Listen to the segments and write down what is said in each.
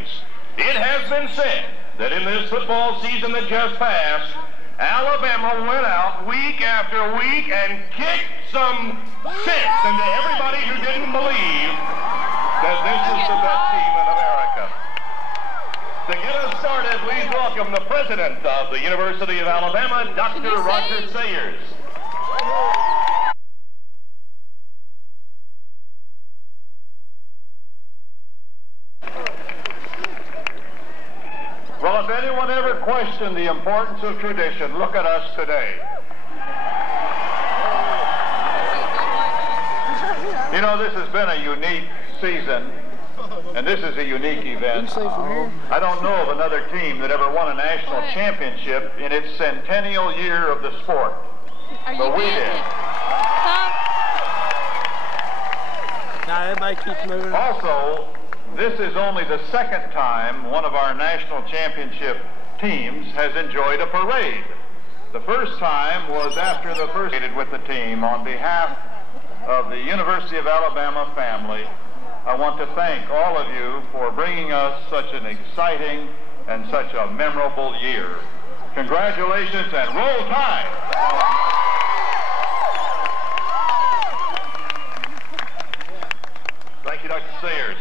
fans, it has been said that in this football season that just passed, Alabama went out week after week and kicked some sense into everybody who didn't believe that this is the best team in America. To get us started, please welcome the president of the University of Alabama, Dr. Roger Sayers. Well, if anyone ever questioned the importance of tradition, look at us today. You know, this has been a unique season, and this is a unique event. I don't know of another team that ever won a national championship in its centennial year of the sport. But we did. Now everybody keeps moving. Also, this is only the second time one of our national championship teams has enjoyed a parade. The first time was after the first with the team. On behalf of the University of Alabama family, I want to thank all of you for bringing us such an exciting and such a memorable year. Congratulations and roll tide! Thank you, Dr. Sayers.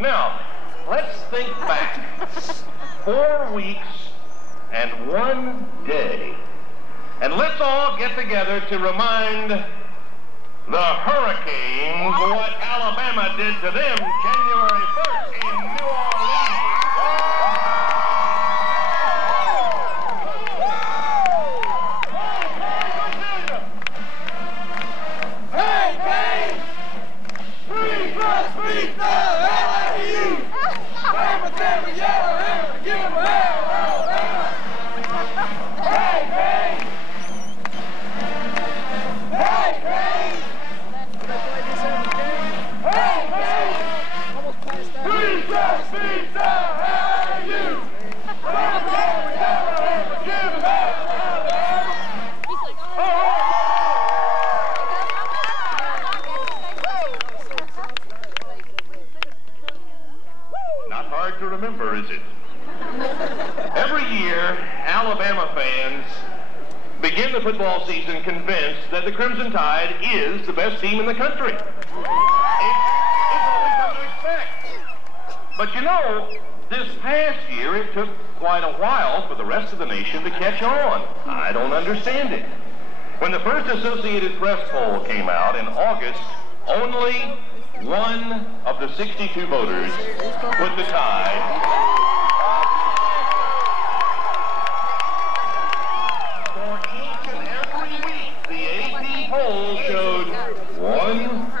Now, let's think back. 4 weeks and 1 day. And let's all get together to remind the Hurricanes what Alabama did to them January 1st in New Orleans. Hey, hey! 3 plus 3 stars, LIU! Bama, Bama, yellow hammer, give 'em hell, Alabama! Hey, hey! Hey, hey! Hey, hey! 3 plus 3 stars, LIU! Bama, Bama, yellow hammer, give 'em hell, Alabama! Not hard to remember, is it? Every year, Alabama fans begin the football season convinced that the Crimson Tide is the best team in the country. It's all we come to expect. But you know, this past year, it took quite a while for the rest of the nation to catch on. I don't understand it. When the first Associated Press poll came out in August, only one of the 62 voters put the Tide. For each and every week, the AP poll showed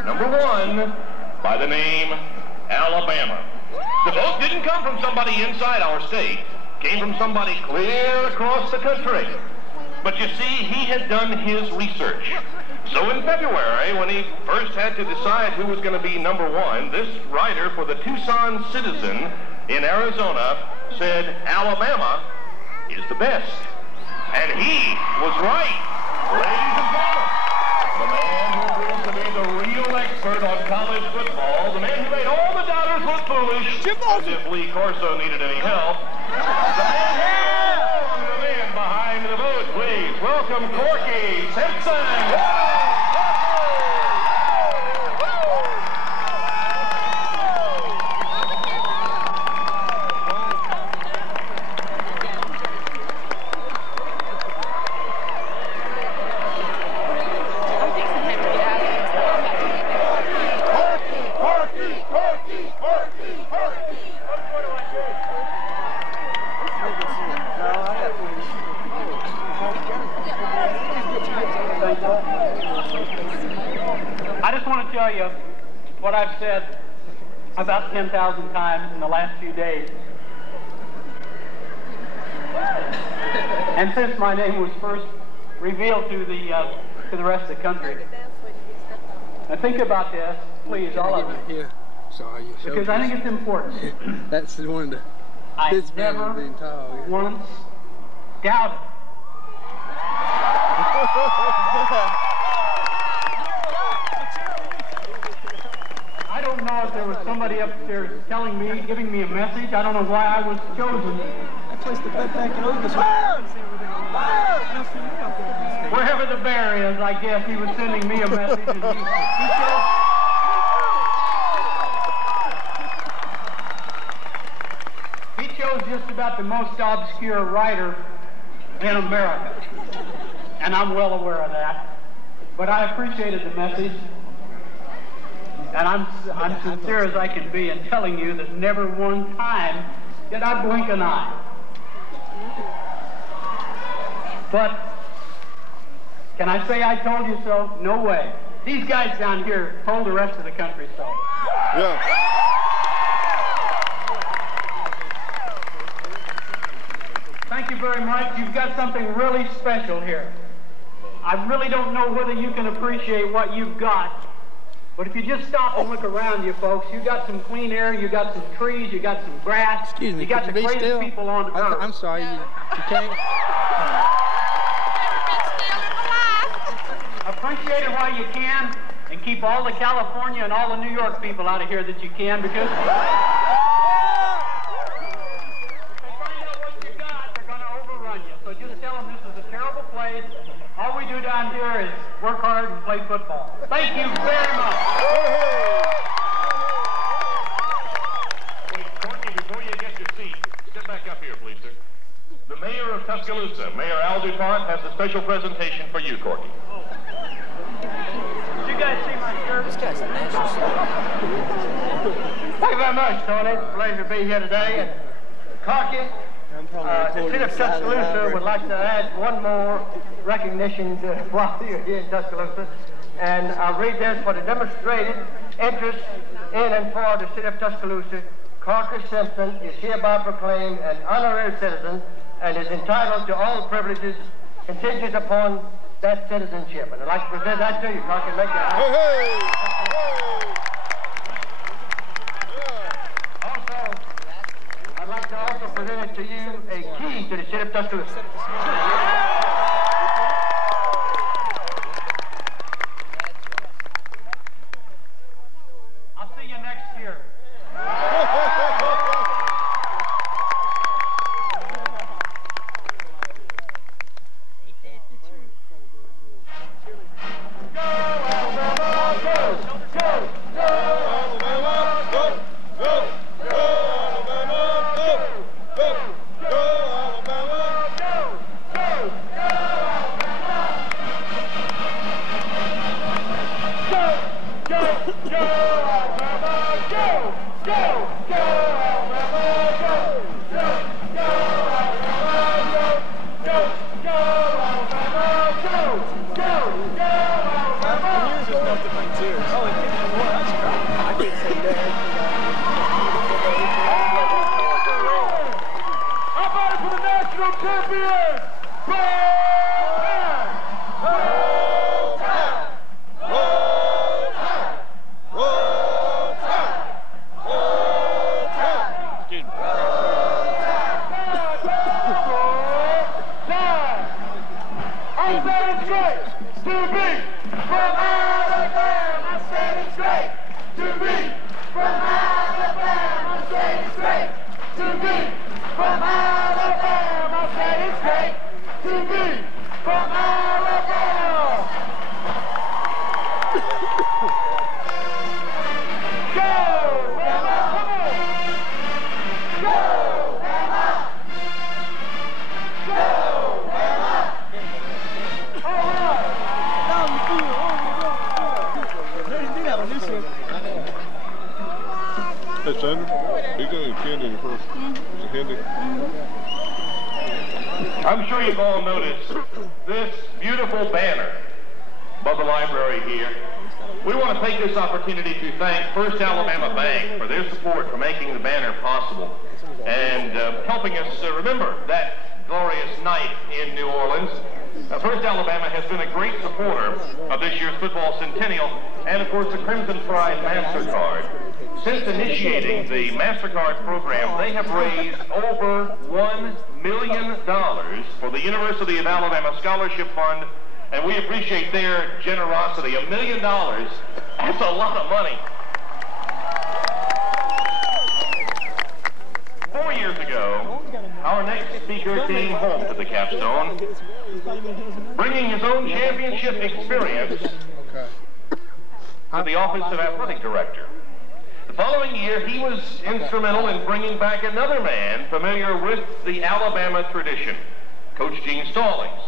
number one, by the name Alabama. The vote didn't come from somebody inside our state. It came from somebody clear across the country. But you see, he had done his research. So in February, when he first had to decide who was going to be number one, this writer for the Tucson Citizen in Arizona said Alabama is the best. And he was right. Ladies and gentlemen, the man who proves to be the real expert on college football, the man who made all the doubters look foolish, as if Lee Corso needed any help, the man behind the vote, please welcome Corky Simpson. I just want to tell you what I've said about 10,000 times in the last few days. And since my name was first revealed to the rest of the country. Now think about this, please, all of you. Here. Sorry, you because I think it's important. That's one of the I never once doubted. I don't know if there was somebody up there telling me, giving me a message. I don't know why I was chosen. I placed the bet back in August. Wherever the bear is, I guess he was sending me a message. And he chose just about the most obscure writer in America. And I'm well aware of that. But I appreciated the message. And I'm sincere as I can be in telling you that never one time did I blink an eye. But can I say I told you so? No way. These guys down here told the rest of the country so. Yeah. Thank you very much. You've got something really special here. I really don't know whether you can appreciate what you've got, but if you just stop and look around you folks, you got some clean air, you got some trees, you got some grass, Excuse me, you got the greatest people on earth. I'm sorry, you can't. Appreciate it while you can, and keep all the California and all the New York people out of here that you can, because if they find out what you got, they're going to overrun you. So just tell them this is a terrible place. All we do down here is work hard and play football. Thank you very much. Wait, Courtney, before you get your seat, step back up here, please, sir. The mayor of Tuscaloosa, Mayor Al DuPont, has a special presentation for you, Courtney. Did you guys see my shirt? This guy's a national star. Thank you very much, Tony. It's a pleasure to be here today. And Corky, the city of Tuscaloosa would like to add one more recognition to while you're here in Tuscaloosa. And I'll read this: for the demonstrated interest in and for the city of Tuscaloosa, Corky Simpson is hereby proclaimed an honorary citizen and is entitled to all privileges contingent upon that citizenship. And I'd like to present that to you, Corky. Make that. Also, I'd like to also present to you a key to the city of Tuscaloosa. I'll see you next year. I'm sure you've all noticed this beautiful banner above the library here. We want to take this opportunity to thank First Alabama Bank for their support for making the banner possible and helping us remember that glorious night in New Orleans. First Alabama has been a great supporter of this year's football centennial and, of course, the Crimson Pride MasterCard. Since initiating the MasterCard program, they have raised over $1 million for the University of Alabama Scholarship Fund, and we appreciate their generosity. $1 million, that's a lot of money. our next speaker came home to the capstone, bringing his own championship experience to the Office of Athletic Director. The following year, he was instrumental in bringing back another man familiar with the Alabama tradition, Coach Gene Stallings.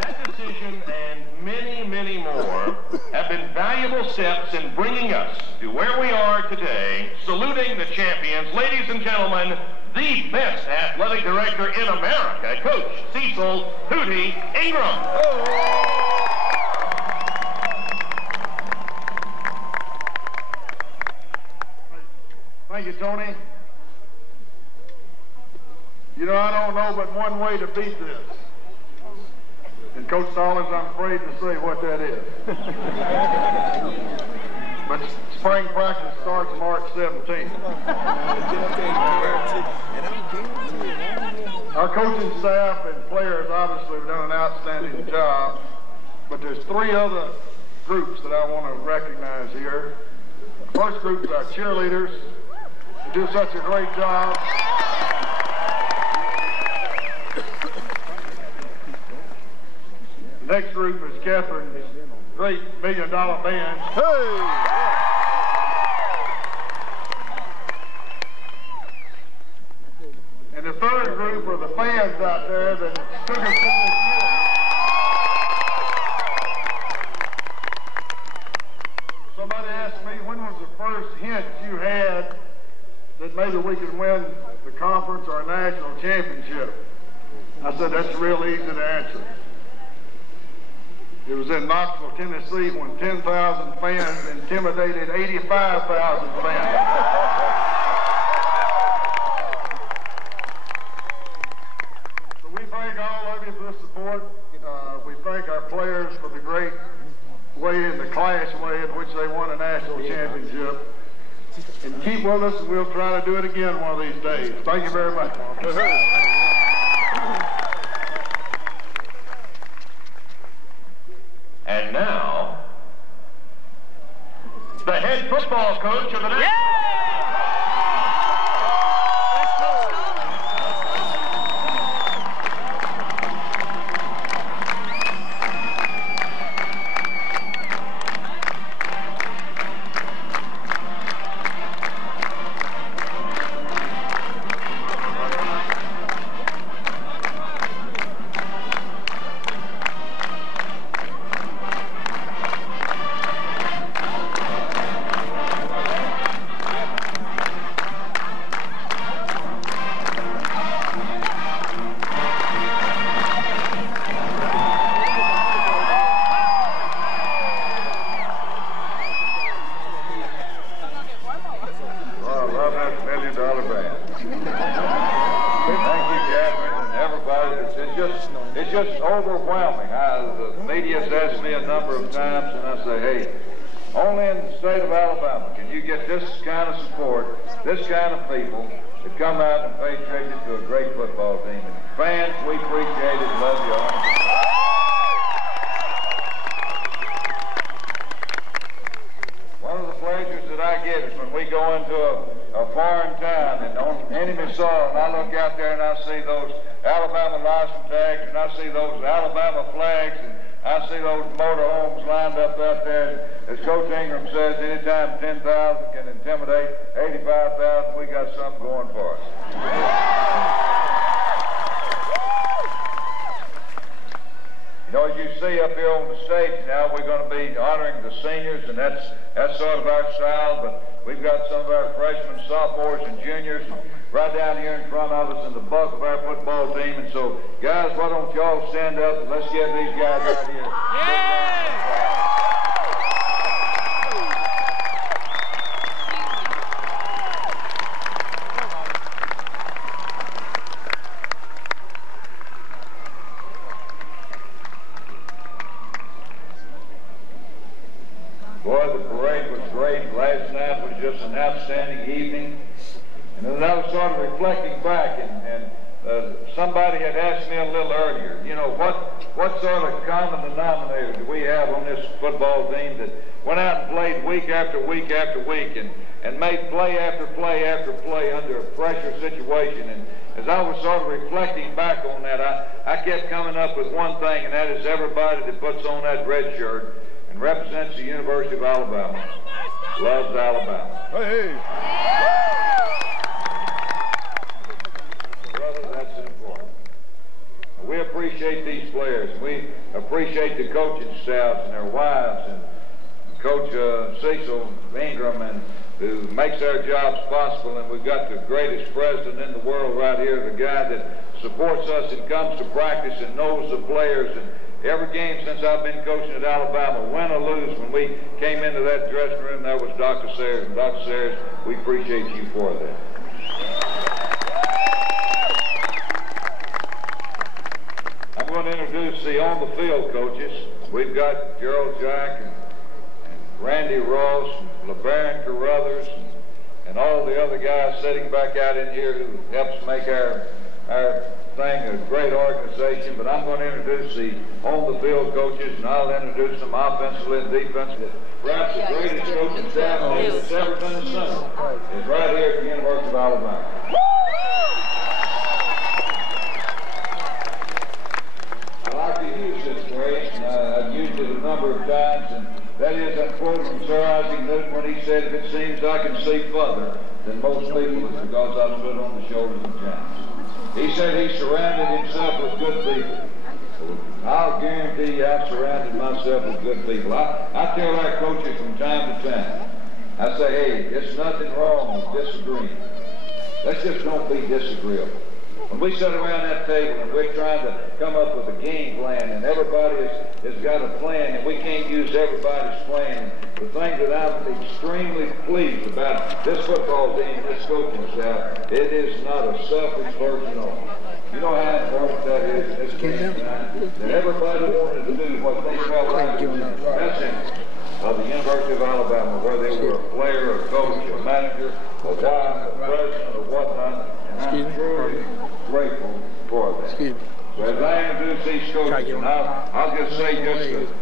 That decision and many, many more have been valuable steps in bringing us to where we are today, saluting the champions. Ladies and gentlemen, the best athletic director in America, Coach Cecil Hootie Ingram. Thank you, Tony. You know, I don't know but one way to beat this. And Coach Stallings, I'm afraid to say what that is. But spring practice starts March 17th. Our coaching staff and players obviously have done an outstanding job, but there's three other groups that I want to recognize here. The first group is our cheerleaders, who do such a great job. The next group is Catherine's great $1 million band. Hey! And the third group are the fans out there that took us in this year. Somebody asked me, when was the first hint you had that maybe we could win the conference or a national championship? I said, that's real easy to answer. It was in Knoxville, Tennessee, when 10,000 fans intimidated 85,000 fans. So we thank all of you for the support. We thank our players for the great way and the class way in which they won a national championship. And keep with us, and we'll try to do it again one of these days. Thank you very much. And now, the head football coach of the national. It's just overwhelming. The media's asked me a number of times, and I say, hey, only in the state of Alabama can you get this kind of support, this kind of people that come out and pay tribute to a great football team. And fans, we appreciate it and love you all. One of the pleasures that I get is when we go into a foreign town and on enemy soil, and I look out there and I see those Alabama license tags, and I see those Alabama flags, and I see those motorhomes lined up out there. As Coach Ingram says, anytime 10,000 can intimidate 85,000, we got something going for us. You know, as you see up here on the stage now, we're going to be honoring the seniors, and that's sort of our style, but we've got some of our freshmen, sophomores, and juniors right down here in front of us in the bulk of our football team. And so, guys, why don't y'all stand up and let's get these guys right here. Boy, the parade was great. Last night was just an outstanding evening. And then I was sort of reflecting back, and somebody had asked me a little earlier, you know, what sort of common denominator do we have on this football team that went out and played week after week after week and made play after play after play under a pressure situation. And as I was sort of reflecting back on that, I kept coming up with one thing, and that is everybody that puts on that red shirt and represents the University of Alabama loves Alabama. Hey. Brother, that's important. And we appreciate these players. We appreciate the coaching staffs and their wives and Coach Cecil Ingram, and who makes our jobs possible. And we've got the greatest president in the world right here, the guy that supports us and comes to practice and knows the players. And every game since I've been coaching at Alabama, win or lose, when we came into that dressing room, that was Dr. Sayers. And Dr. Sayers, we appreciate you for that. I'm going to introduce the on-the-field coaches. We've got Gerald Jack and Randy Ross, and LeBaron Carruthers, and all the other guys sitting back out in here who helps make our thing a great organization. But I'm going to introduce the on-the-field coaches, and I'll introduce them offensively and defensively. Perhaps the greatest coaching staff that's ever been assembled is right here at the University of Alabama. I like to use this phrase, and I've used it a number of times, and that is, I'm quoting from Sir Isaac Newton when he said, "If it seems I can see further than most people, it's because I've stood on the shoulders of giants." He said he surrounded himself with good people. I'll guarantee you I've surrounded myself with good people. I tell our coaches from time to time, I say, hey, there's nothing wrong with disagreeing. Let's just don't be disagreeable. When we sit around that table and we're trying to come up with a game plan, and everybody has got a plan, and we can't use everybody's plan, the thing that I'm extremely pleased about this football team, this coaching staff, it is not a selfish person only. You know how important that is in this game tonight? That everybody wanted to do what they felt like was in the best interest of the University of Alabama, whether they were a player, a coach, a manager, a wife, a president, or whatnot. And I'm truly grateful for that. So as I introduce these coaches, and I'll just say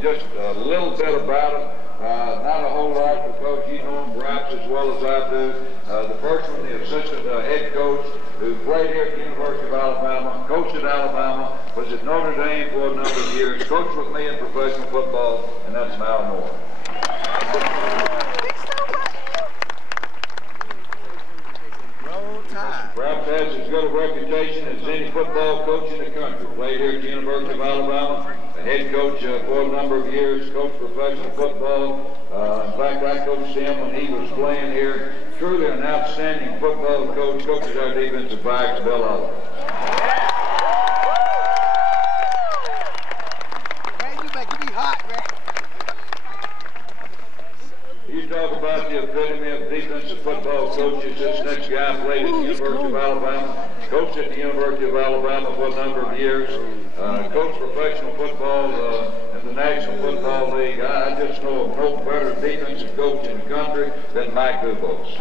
just a little bit about them. Not a whole lot, because you know them perhaps as well as I do. The first one, the assistant head coach, who played here at the University of Alabama, coached at Alabama, was at Notre Dame for a number of years, coached with me in professional football, and that's Mal Moore. Perhaps has as good a reputation as any football coach in the country. Played here at the University of Alabama, a head coach for a number of years, coached professional football. In fact, I coached him when he was playing here. Truly an outstanding football coach. Coaches our defensive backs, Bill Oliver. Man, you making me hot, man. You talk about the epitome of defensive football coaches. This next guy played at the University of Alabama, coached at the University of Alabama for a number of years, coached professional football in the National Football League. I just know of no better defensive coach in the country than Mike Dubose.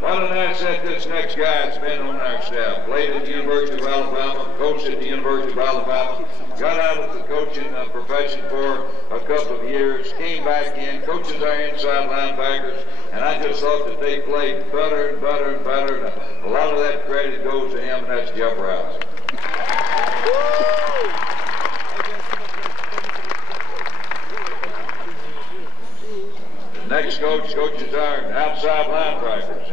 What an asset this next guy has been on our staff. Played at the University of Alabama, coached at the University of Alabama, got out of the coaching profession for a couple of years, came back in, coaches our inside linebackers, and I just thought that they played better and better and better. And a lot of that credit goes to him, and that's Jeff Rouse. Next coach coaches our outside linebackers,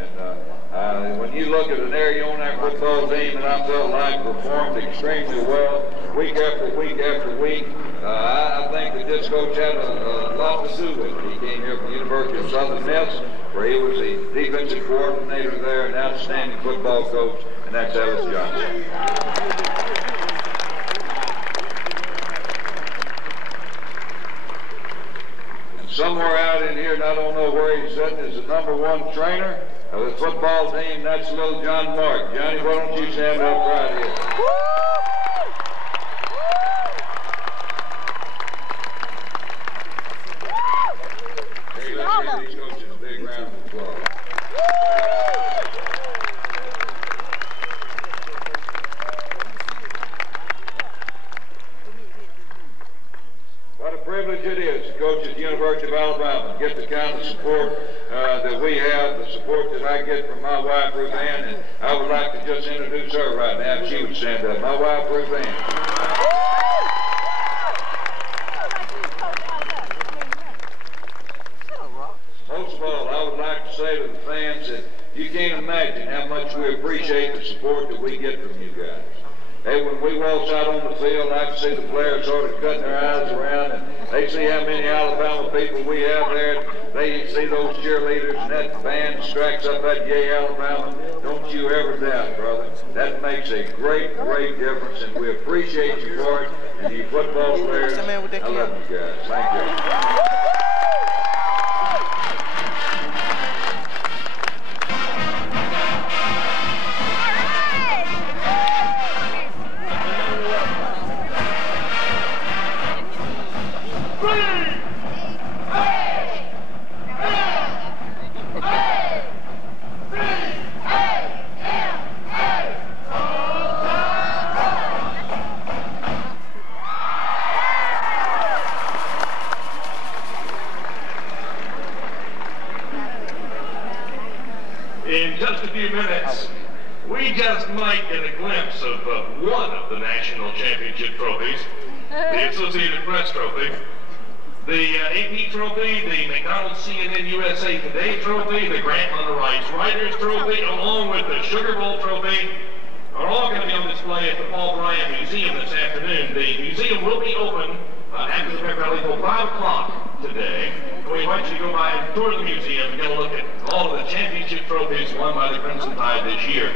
and when you look at an area on our football team, and I felt like performed extremely well week after week after week, I think that this coach had a lot to do with it. He came here from the University of Southern Miss, where he was the defensive coordinator there, an outstanding football coach, and that's Ellis Johnson. Somewhere out in here, and I don't know where he's sitting, is the #1 trainer of the football team. That's little John Mark. Johnny, why don't you stand up right here? privilege it is to coach at the University of Alabama and get the kind of support that we have, the support that I get from my wife, Ruth Ann, and I would like to just introduce her right now if she would stand up. My wife, Ruth Ann. Most of all, I would like to say to the fans that you can't imagine how much we appreciate the support that we get from you guys. Hey, when we waltz out on the field, I can see the players sort of cutting their eyes around, and they see how many Alabama people we have there. They see those cheerleaders, and that band strikes up that Yay Alabama. Don't you ever doubt, brother. That makes a great, great difference, and we appreciate you for it. And you football players, I love you guys. Thank you. In just a few minutes, we just might get a glimpse of one of the national championship trophies, the Associated Press Trophy, the AP Trophy, the McDonald's CNN USA Today Trophy, the Grantland Rice Writers Trophy, along with the Sugar Bowl Trophy, are all going to be on display at the Paul Bryant Museum this afternoon. The museum will be open after the pep rally until 5 o'clock today. We invite you to go by and tour the museum and get a look at all of the championship trophies won by the Crimson Tide this year.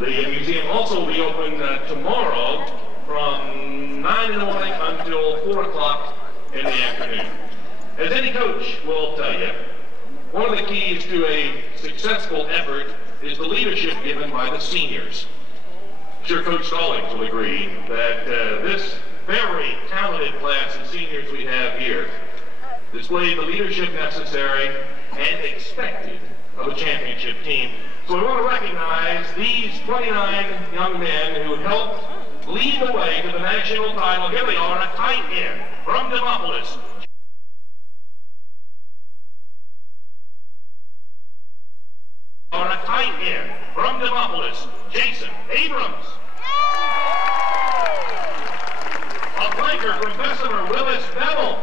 The museum also will be open tomorrow from 9 in the morning until 4 o'clock in the afternoon. As any coach will tell you, one of the keys to a successful effort is the leadership given by the seniors. I'm sure Coach Stallings will agree that this very talented class of seniors we have here displayed the leadership necessary and expected of a championship team. So we want to recognize these 29 young men who helped lead the way to the national title. Here they are, a tight end from Demopolis. Jason Abrams. A flanker from Bessemer, Willis Bevel.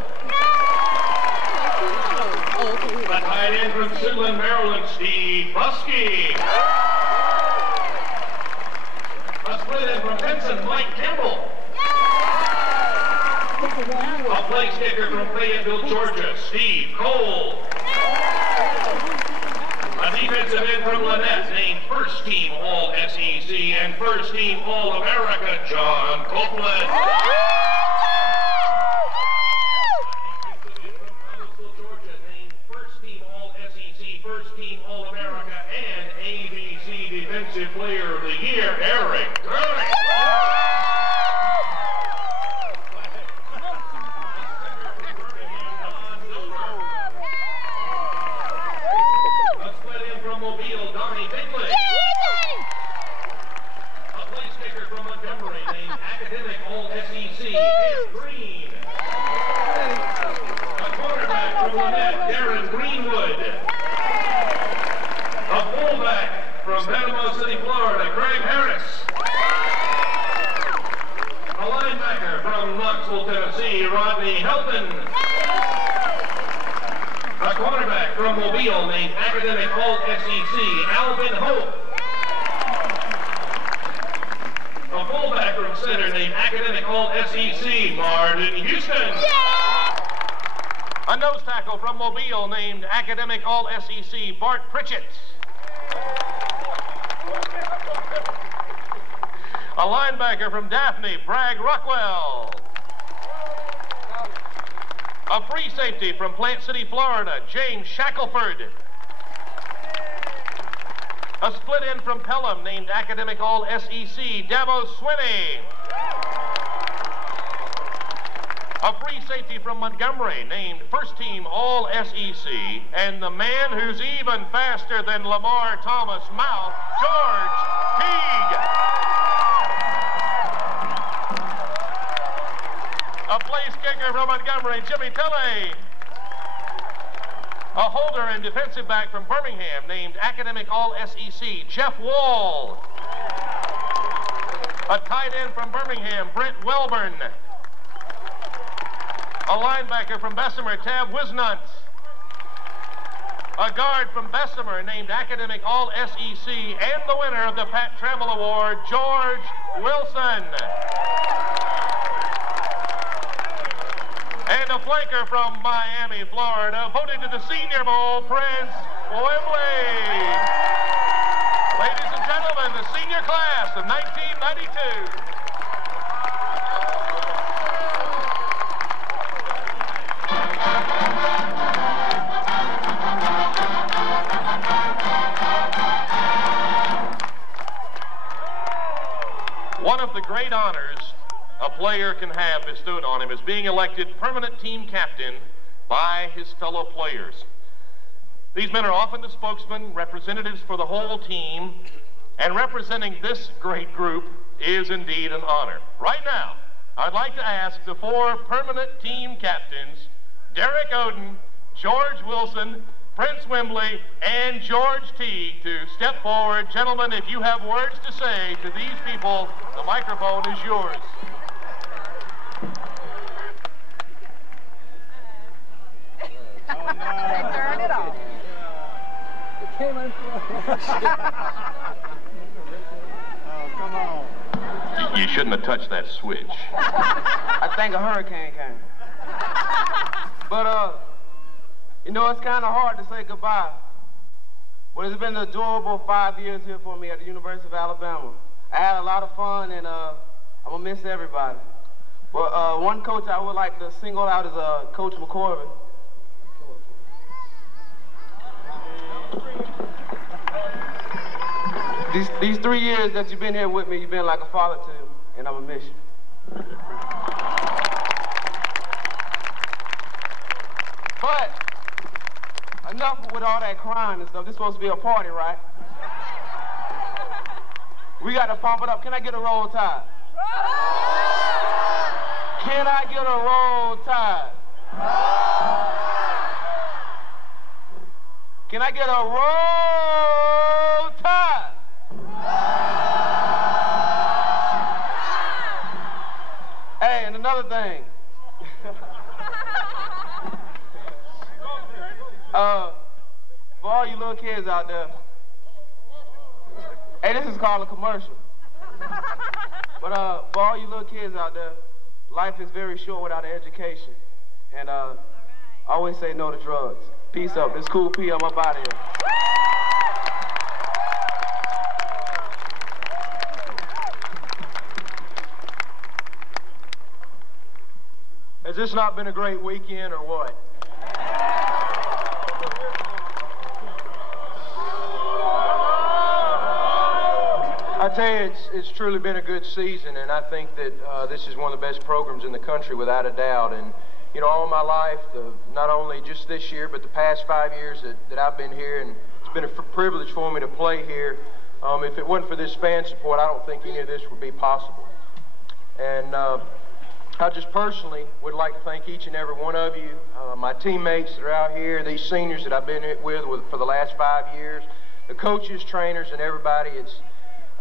A tight end from Siblin, Maryland, Steve Buskey. A split end from Benson, Mike Kimball. A place kicker from Fayetteville, Georgia, Steve Cole. A defensive end from Lynette, named First Team All-SEC and First Team All-America, John Copeland. Defensive Player of the Year, Eric Gurley. A split in from Mobile, Donnie Bingley. A place kicker from Montgomery, named Academic All-SEC, Ed Green. A quarterback from Lynette, Darren Greenwood. A fullback from Panama City, Florida, Craig Harris. A linebacker from Knoxville, Tennessee, Rodney Helton. A cornerback from Mobile, named Academic All-SEC, Alvin Hope. A fullback from center, named Academic All-SEC, Martin Houston. A nose tackle from Mobile, named Academic All-SEC, Bart Pritchett. A linebacker from Daphne, Bragg Rockwell. A free safety from Plant City, Florida, James Shackelford. A split end from Pelham, named Academic All-SEC, Dabo Swinney. A free safety from Montgomery, named First Team All-SEC, and the man who's even faster than Lamar Thomas' mouth, George Teague. A place kicker from Montgomery, Jimmy Tilley. A holder and defensive back from Birmingham named Academic All-SEC, Jeff Wall. A tight end from Birmingham, Brent Welburn. A linebacker from Bessemer, Tab Wisnunt. A guard from Bessemer named Academic All-SEC and the winner of the Pat Trammell Award, George Wilson. And a flanker from Miami, Florida, voted to the Senior Bowl, Prince Wembley. Ladies and gentlemen, the senior class of 1992. One of the great honors a player can have bestowed on him is being elected permanent team captain by his fellow players. These men are often the spokesmen, representatives for the whole team, and representing this great group is indeed an honor. Right now, I'd like to ask the 4 permanent team captains, Derek Oden, George Wilson, Prince Wembley, and George Teague, to step forward. Gentlemen, if you have words to say to these people, the microphone is yours. They turned it off. It came in for Oh, come on. You shouldn't have touched that switch. I think a hurricane came. But, you know, it's kind of hard to say goodbye. But it's been an adorable 5 years here for me at the University of Alabama. I had a lot of fun, and I'm going to miss everybody. But one coach I would like to single out is Coach McCorvin. These 3 years that you've been here with me, you've been like a father to me, and I'm going to miss you. But enough with all that crying and stuff. This is supposed to be a party, right? We got to pump it up. Can I get a roll tide? Can I get a roll tide? Can I get a roll tide? Hey, and another thing. For all you little kids out there, hey, this is called a commercial. But for all you little kids out there, life is very short without an education. And always say no to drugs. Peace up. This Cool P. I'm up out of here. Has this not been a great weekend or what? I tell you, it's truly been a good season, and I think that this is one of the best programs in the country without a doubt. And you know, all my life, not only just this year, but the past 5 years that I've been here, and it's been a privilege for me to play here. If it wasn't for this fan support, I don't think any of this would be possible. And I just personally would like to thank each and every one of you, my teammates that are out here, these seniors that I've been with for the last 5 years, the coaches, trainers, and everybody. It's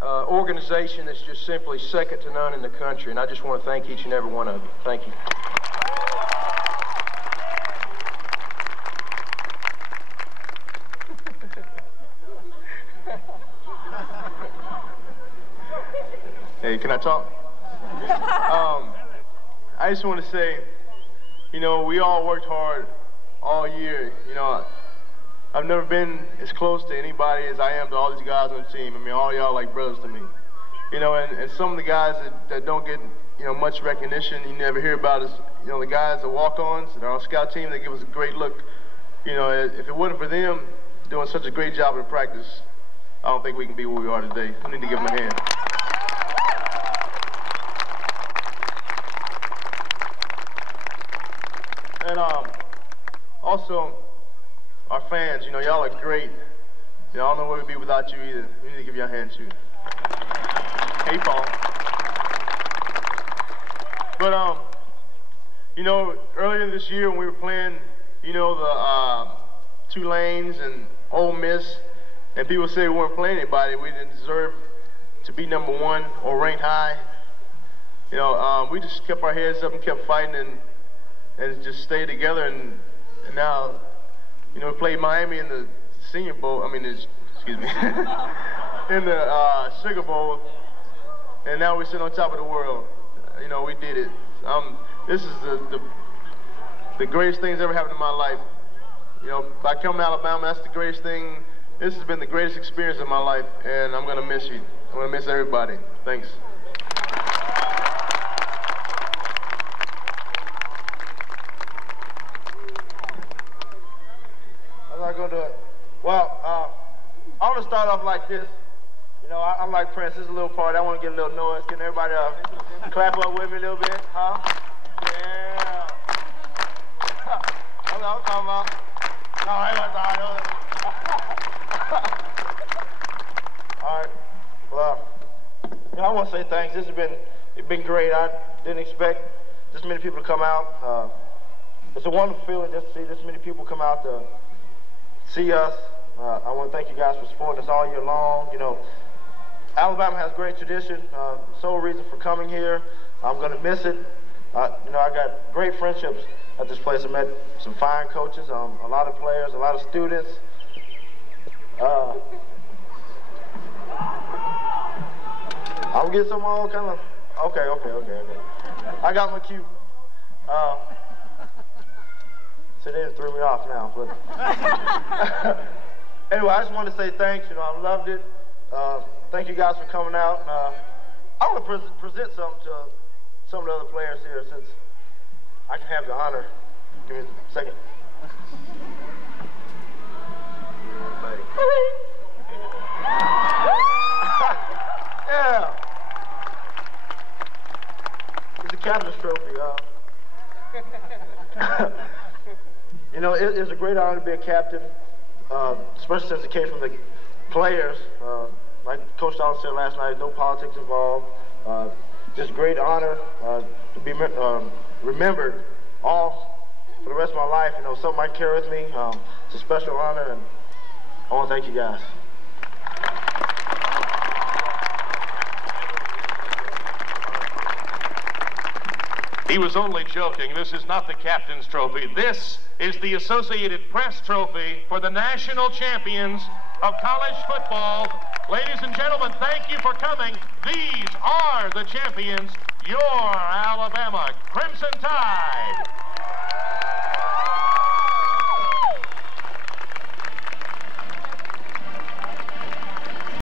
organization that's just simply second to none in the country, and I just want to thank each and every one of you. Thank you. Hey, can I talk? I just want to say, you know, we all worked hard all year. You know, I've never been as close to anybody as I am to all these guys on the team. I mean, all y'all like brothers to me. You know, and some of the guys that don't get, you know, much recognition, you never hear about is, you know, the guys, the walk-ons that are on scout team, they give us a great look. You know, if it wasn't for them doing such a great job in practice, I don't think we can be where we are today. We need to give them a hand. And also, our fans, you know, y'all are great. You know, I don't know where we'd be without you either. We need to give you a hand too. Hey, Paul. But you know, earlier this year when we were playing, you know, the Tulanes and Ole Miss, and people say we weren't playing anybody, we didn't deserve to be #1 or ranked high. You know, we just kept our heads up and kept fighting and just stayed together. And now, you know, we played Miami in the Senior Bowl. I mean, excuse me, in the Sugar Bowl, and now we sit on top of the world. You know, we did it. This is the greatest thing that's ever happened in my life. You know, by coming to Alabama, that's the greatest thing. This has been the greatest experience of my life, and I'm gonna miss you. I'm gonna miss everybody. Thanks. I'm not gonna do it. Well, I want to start off like this. You know, I'm like Prince. This is a little party. I want to get a little noise. Can everybody clap up with me a little bit? Huh? Yeah. That's what I'm talking about. All right, all right. Well, you know, I want to say thanks. This has been great. I didn't expect this many people to come out. It's a wonderful feeling just to see this many people come out to see us. I want to thank you guys for supporting us all year long. You know, Alabama has great tradition. Sole reason for coming here. I'm going to miss it. You know, I got great friendships at this place. I met some fine coaches, a lot of players, a lot of students. I'll get some all kind of, okay. I got my cue. So they threw me off now. But anyway, I just want to say thanks. You know, I loved it. Thank you guys for coming out. I want to present something to some of the other players here since I can have the honor. Give me a second. Yeah. It's a captain's trophy. You know, it's a great honor to be a captain, especially since it came from the players. Like Coach Donald said last night, no politics involved. Just a great honor to be remembered all for the rest of my life. You know, something I carry with me. It's a special honor, and I want to thank you guys. He was only joking. This is not the captain's trophy. This is the Associated Press trophy for the national champions of college football. Ladies and gentlemen, thank you for coming. These are the champions, your Alabama Crimson Tide.